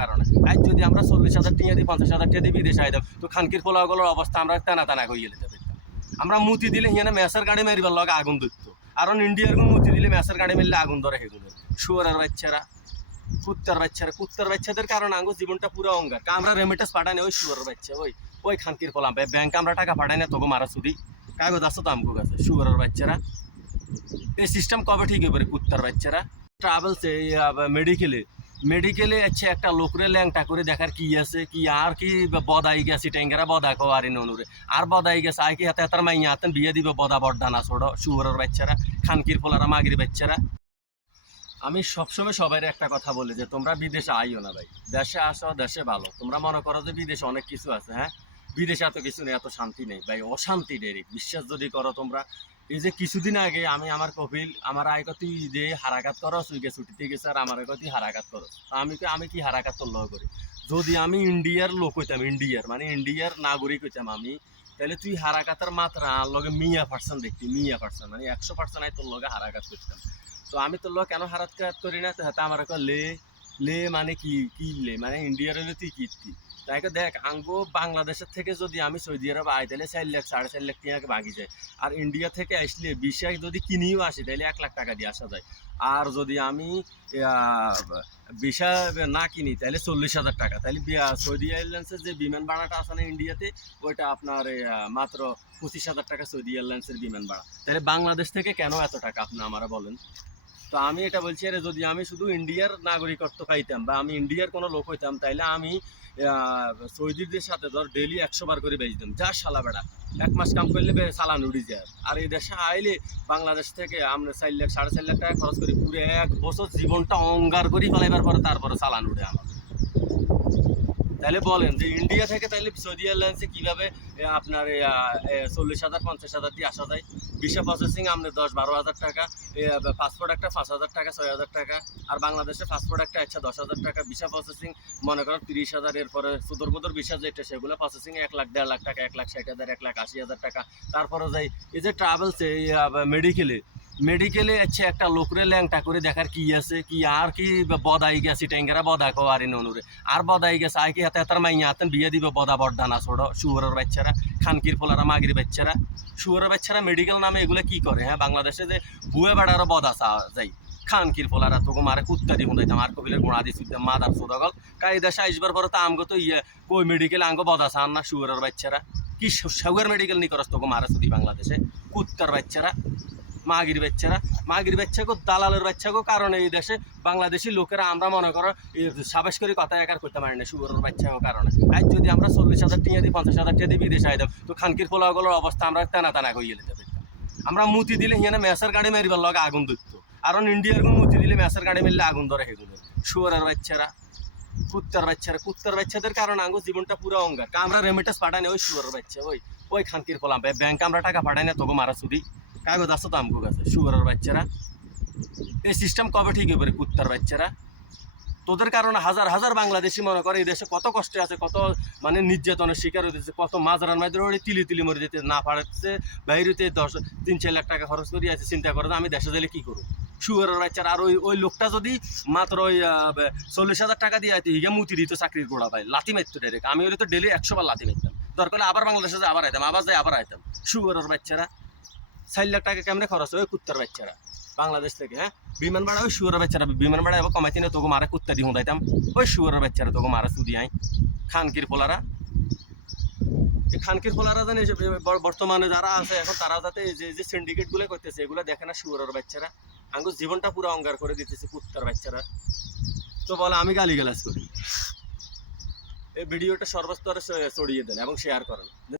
কারণে আজ যদি আমরা 40,000 টাকা দিই 50,000 টাকা দিয়ে বিদেশে আইতাম তো খানকির পোলাগুলোর অবস্থা আমরা টানা টানা হয়ে যেতে পারতাম। আমরা মুতি দিলে হিয়ানে মেসের গাড়ি মারিবার লগে আগুন ধরতো, আর ইন্ডিয়ার কোন মুতি দিলে মেসের গাড়ি মারলে আগুন ধরে হেগুনের শুয়ারের বাচ্চারা, কুত্তার বাচ্চাদের কারণে আঙ্গো জীবনটা পুরো অঙ্গার। আমরা রেমিটেন্স পাঠাই না ওই শুয়ারের বাচ্চা, ওই খানকির পোলা ব্যাংক আমরা টাকা পাঠাই না তোকে মারা শুধু কাগজ আসতো তো আমগো কাছে শুয়ারের বাচ্চারা। এই সিস্টেম কবে ঠিক হবে কুত্তার বাচ্চারা? ট্রাভেলসে মেডিকেলে আছে একটা লোকরে ল্যাংটা করে দেখার কি আছে কি আর কি বদাই গেছে ট্যাঙ্গারা বদা কো আর অনুরে আর বদাই গেছে আই কি হাতে হাতার মাইয়া হাতেন বিয়ে দিবে বদা বড্ডানা ছোড়ো শুয়ারের বাচ্চারা, খানকির পোলারা মাগির বাচ্চারা। আমি সবসময় সবাই একটা কথা বলি যে তোমরা বিদেশে আইও না ভাই, দেশে আসো, দেশে ভালো। তোমরা মনে করো যে বিদেশে অনেক কিছু আছে, হ্যাঁ বিদেশে এত কিছু নেই, এত শান্তি নেই ভাই, অশান্তি ডেরিক। বিশ্বাস যদি করো তোমরা, এই যে কিছুদিন আগে আমি আমার কপিল আমার আয়কতি যে হারাকাত করো সুইকে ছুটিতে গেছে আর আমার আয়কতি হারাকাত করো, আমি কি হারাকাত তোর লগ করি? যদি আমি ইন্ডিয়ার লোক হইতাম, ইন্ডিয়ার নাগরিক হইতাম আমি, তাহলে তুই হারাকাতের মাত্রা লগে 100% দেখতি, 100% মানে 100% আই তোর লগে হারাকাত করতাম। তো আমি তোর লগে কেন হারাকাত করি না? তো হাতে আমার লে লে মানে কি লে মানে ইন্ডিয়ার হলে তুই কি তাইকে দেখ আঙ্গো বাংলাদেশের থেকে যদি আমি সৌদি আরব আই তাহলে 4 লাখ 4.5 লাখ টাকা ভাগি যায়, আর ইন্ডিয়া থেকে আসলে বিশাখ যদি কিনিও আসি তাহলে 1 লাখ টাকা দিয়ে আসা যায়। আর যদি আমি ভিসা না কিনি তাহলে 40,000 টাকা। তাহলে সৌদি এয়ারলাইন্সের যে বিমান ভাড়াটা আছে না ইন্ডিয়াতে, ওইটা আপনার মাত্র 25,000 টাকা সৌদি এয়ারলাইন্সের বিমান ভাড়া। তাহলে বাংলাদেশ থেকে কেন এত টাকা আপনি আমারা বলেন? তো আমি এটা বলছি আরে যদি আমি শুধু ইন্ডিয়ার নাগরিকত্ব পাইতাম বা আমি ইন্ডিয়ার কোনো লোক হইতাম তাইলে আমি সৌদিদের সাথে ধর ডেলি 100 বার করে বেচতাম, যা শালা বেড়া 1 মাস কাম করলে চালান উড়ি যায়। আর এই দেশে আইলে বাংলাদেশ থেকে আমরা 4 লাখ 4.5 লাখ টাকা খরচ করি, পুরো 1 বছর জীবনটা অঙ্গার করি ফেলাইবার পরে তারপরে চালান উঠে আমার। তাহলে বলেন যে ইন্ডিয়া থেকে তাহলে সৌদি এয়ারলাইন্সে কীভাবে আপনার 40,000 50,000 দিয়ে আসা যায়? ভিসা প্রসেসিং আপনার 10-12,000 টাকা, পাসপোর্ট একটা 5,000 টাকা 6,000 টাকা, আর বাংলাদেশে পাসপোর্ট একটা 10,000 টাকা, ভিসা প্রসেসিং মনে করেন 30,000। এরপরে সুদরবদর ভিসা যেটা সেগুলো প্রসেসিং 1 লাখ 1.5 লাখ টাকা, 1,60,000 1,80,000 টাকা। তারপরে যাই এই যে ট্রাভেলসে মেডিকেলে আছে একটা লোকরে ল্যাংটা করে দেখার কি আছে কি আর কি বদাই গেছে ট্যাঙ্গারা বদা কো আর অনুরে আর বদাই গেছে আই কি হাতে হাতার মাইয়া হাতেন বিয়ে দিবে বদা বড্ডানা ছোড়ো শুয়ারের বাচ্চারা, খানকির পোলারা মাগির বাচ্চারা। শুয়ারের বাচ্চারা মেডিকেল নামে এগুলো কি করে? হ্যাঁ বাংলাদেশে যে বুয়ে বেড়ারও বদা যাই খানকির পোলারা তোকে মারে কুত্তা দিয়ে হুঁদাইতাম আর কবিলের গোড়া দিয়ে সুইতাম মাদার সোদাগল কাই দেশে আসবার পরে তো আমগো তো কই মেডিকেল আঙ্গো বদা চান না শুয়ারের বাচ্চারা। কি সাউয়ার মেডিকেল নি করস তোকে মারে শুধু বাংলাদেশে কুত্তার বাচ্চারা, মাগির বাচ্চাকে দালালের বাচ্চাকে কারণে এই দেশে বাংলাদেশি লোকেরা আমরা মনে করো সাবাস করে কথা একার করতে পারি না শুয়ারের বাচ্চাকে কারণে। আজ যদি আমরা 40,000 টাকা দিই 50,000 টাকা দিয়ে বিদেশে আইতাম তো খানকির পোলাগুলোর অবস্থা আমরা টানা টানা হয়ে যেতে পারতাম। আমরা মুতি দিলে হিয়ানে মেসের গাড়ি মারিবার লগে আগুন ধরতো, আর ইন্ডিয়ার কোন মুতি দিলে মেসের গাড়ি মারলে আগুন ধরে হেগুনের শুয়ারের বাচ্চারা, কুত্তার বাচ্চাদের কারণে আঙ্গো জীবনটা পুরো অঙ্গার। আমরা রেমিটেন্স পাঠাই না ওই শুয়ারের বাচ্চা, ওই খানকির পোলা ব্যাংক আমরা টাকা পাঠাই না তোকে মারা শুধু কাগজ আসতো তো আমগো কাছে শুয়ারের বাচ্চারা। এই সিস্টেম কবে ঠিক হবে কুত্তার বাচ্চারা? তোদের কারণে হাজার হাজার বাংলাদেশি মনে করে এই দেশে কত কষ্টে আছে, কত মানে নির্যাতনের শিকার হইতেছে, কত মাঝরান মাঝে তিলি মরে যেতে না পারছে, বাইরেতে 3-4 লাখ টাকা খরচ করে আছে। চিন্তা করে আমি দেশে গেলে কি করবো? শুয়ারের বাচ্চারা। আর ওই লোকটা যদি মাত্র ওই 40,000 টাকা দিয়ে হিগে মুতি দিত চাকরির গোড়া ভাই, লাথি মারতো ডাইরেক্ট। আমি হলে তো ডেলি 100 বার লাথি মারতাম, দরকার আবার বাংলাদেশে আবার আইতাম, আবার আইতাম। শুয়ারের বাচ্চারা 4 লাখ টাকা কেমনে খরচ ওই কুত্তার বাচ্চারা বাংলাদেশ থেকে। হ্যাঁ বিমান ভাড়া ওই শুয়ারের বাচ্চারা বিমান ভাড়া এবার কমাইতে না তোকে মারা কুত্তা দিয়ে হুঁদাইতাম, ওই শুয়ারের বাচ্চারা তোকে মারা সুদি আই খানকির পোলারা। এই খানকির পোলারা জানে বর্তমানে যারা আছে এখন তারা যাতে যে সিন্ডিকেটগুলো করতেছে এগুলো দেখে না শুয়ারের বাচ্চারা, আঙ্গুর জীবনটা পুরো অঙ্গার করে দিতেছে কুত্তার বাচ্চারা। তো বলে আমি গালিগালাজ করি। এই ভিডিওটা সর্বস্তরে ছড়িয়ে দেন এবং শেয়ার করেন।